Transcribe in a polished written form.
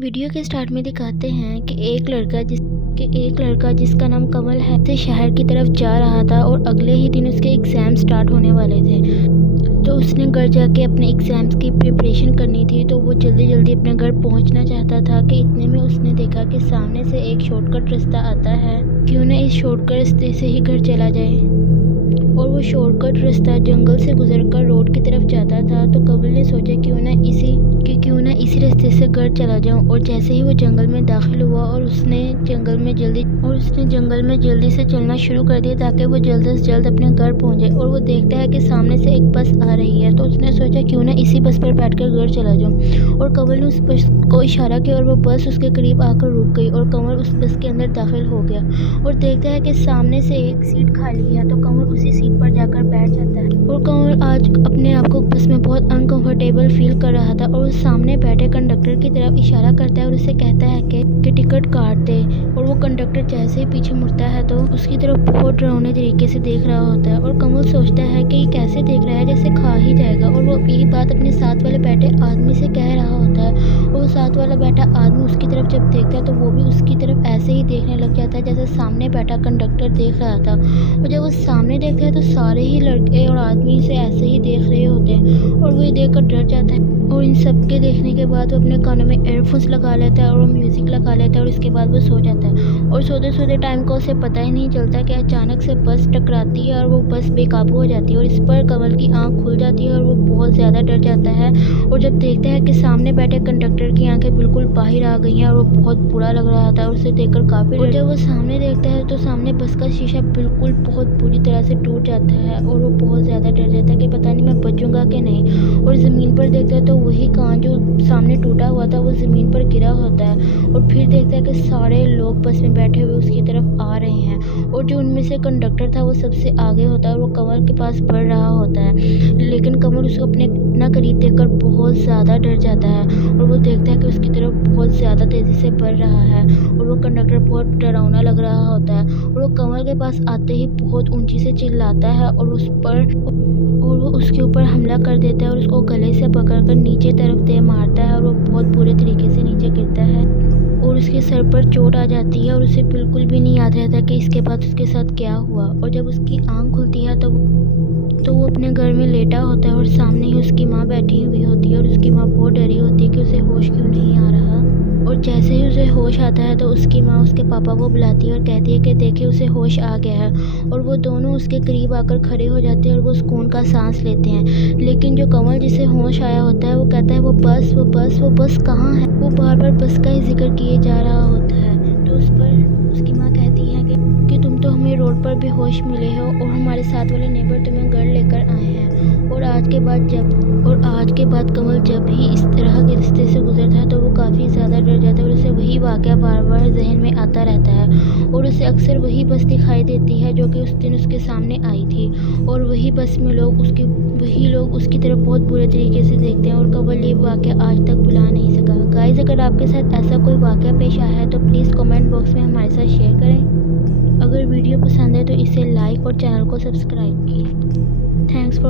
Video के start में दिखाते हैं कि एक लड़का जिसका नाम कमल है से शहर की तरफ जा रहा था और अगले ही दिन उसके एग्ज़ाम स्टार्ट होने वाले थे। तो उसने घर जाके अपने एग्ज़ाम्स की प्रिपरेशन करनी थी, तो वो जल्दी अपने घर पहुंचना चाहता था कि इतने में उसने देखा कि सामने से एक शॉर्टकट रास्ता आता है। क्यों ना इस शॉर्टकट रास्ते से ही घर चला जाए। और वो शॉर्टकट रास्ता जंगल से गुजरकर रोड की तरफ जाता था। तो कमल ने सोचा क्यों ना इसी रास्ते से घर चला जाऊं। और जैसे ही वो जंगल में दाखिल हुआ और उसने जंगल में जल्दी से चलना शुरू कर दिया ताकि वो जल्द से जल्द अपने घर पहुंचे। और वो देखता है कि सामने से एक बस आ रही है। तो उसने सोचा क्यों ना इसी बस पर बैठकर घर चला जाऊं। और कमल ने उस बस को इशारा किया और वो बस उसके करीब आकर रुक गई और कमल उस बस के अंदर दाखिल हो गया और देखता है कि सामने से एक सीट खाली है। तो कमल उसी सीट पर जाकर बैठ जाता है। और कमल आज अपने आप को बस में बहुत अनकंफर्टेबल फील कर रहा था और उस सामने बैठे कंडक्टर की तरफ इशारा करता है और उसे कहता है कि टिकट काट दे। और वो कंडक्टर जैसे ही पीछे मुड़ता है तो उसकी तरफ बहुत डरावने तरीके से देख रहा होता है। और कमल सोचता है कि ये कैसे देख रहा है, जैसे खा ही जाएगा। और वो यही बात अपने साथ वाले बैठे आदमी से कह रहा होता है। और वो साथ वाला बैठा आदमी उसकी तरफ जब देखता है तो वो भी उसकी तरफ ऐसे ही देखने लग जाता है जैसे सामने बैठा कंडक्टर देख रहा था। और जब वो सामने देखता है तो सारे ही लड़के और आदमी से ऐसे ही देख रहे होते हैं और वो ये देखकर डर जाता है। और इन सब के देखने के बाद वो अपने कानों में एयरफोन्स लगा लेता है और वो म्यूज़िक लगा लेता है और इसके बाद वो सो जाता है। और सोते टाइम को उसे पता ही नहीं चलता कि अचानक से बस टकराती है और वो बस बेकाबू हो जाती है। और इस पर कमल की आंख खुल जाती है और वो बहुत ज़्यादा डर जाता है। और जब देखता है कि सामने बैठे कंडक्टर की आंखें बिल्कुल बाहर आ गई हैं और वो बहुत बुरा लग रहा था और उसे देखकर काफ़ी। और जब वो सामने देखता है तो सामने बस का शीशा बिल्कुल बहुत बुरी तरह से टूट जाता है और वो बहुत ज़्यादा डर जाता है कि पता नहीं मैं बचूंगा कि नहीं। और ज़मीन पर देखता है तो वही कान जो सामने टूटा हुआ था वो ज़मीन पर गिरा होता है। और फिर देखता है कि सारे लोग बस में बैठे हुए उसकी तरफ आ रहे हैं और जो उनमें से कंडक्टर था वो सबसे आगे होता है और वो कमल के पास बढ़ रहा होता है। लेकिन कमल उसको अपने इतना करीब देखकर बहुत ज़्यादा डर जाता है और वो देखता है कि उसकी तरफ बहुत ज़्यादा तेज़ी से बढ़ रहा है और वो कंडक्टर बहुत डरावना लग रहा होता है। और वो कमल के पास आते ही बहुत ऊंची से चिल्लाता है और वो उसके ऊपर हमला कर देता है और उसको गले से पकड़कर नीचे तरफ दे मारता है और वो बहुत बुरे तरीके से नीचे गिरता है और उसके सर पर चोट आ जाती है और उसे बिल्कुल भी नहीं याद रहता कि इसके बाद उसके साथ क्या हुआ। और जब उसकी आंख खुलती है तो वो अपने घर में लेटा होता है और सामने ही उसकी माँ बैठी हुई होती है और उसकी माँ बहुत डरी होती है कि उसे होश क्यों नहीं आ रहा। और जैसे ही उसे होश आता है तो उसकी माँ उसके पापा को बुलाती है और कहती है कि देखिए उसे होश आ गया है। और वो दोनों उसके करीब आकर खड़े हो जाते हैं और वो सुकून का सांस लेते हैं। लेकिन जो कमल जिसे होश आया होता है वो कहता है वो बस कहाँ है। वो बार बस का ही जिक्र किए जा रहा होता है। तो उस पर उसकी माँ कहती है कि तुम तो हमें रोड पर बेहोश मिले हो और हमारे साथ वाले नेबर तुम्हें घर लेकर आए हैं। और आज के बाद कमल जब भी इस तरह के रास्ते से गुजरता है तो वो काफ़ी ज़्यादा डर जाता है और उसे वही वाक़या बार जहन में आता रहता है। और उसे अक्सर वही बस दिखाई देती है जो कि उस दिन उसके सामने आई थी और वही बस में लोग उसकी तरफ बहुत बुरे तरीके से देखते हैं। और कमल ये वाक़या आज तक भुला नहीं सका। गाइस, अगर आपके साथ ऐसा कोई वाक़या पेश आया है तो प्लीज़ कमेंट बॉक्स में हमारे साथ शेयर करें। अगर वीडियो पसंद है तो इसे लाइक और चैनल को सब्सक्राइब कीजिए। Thanks for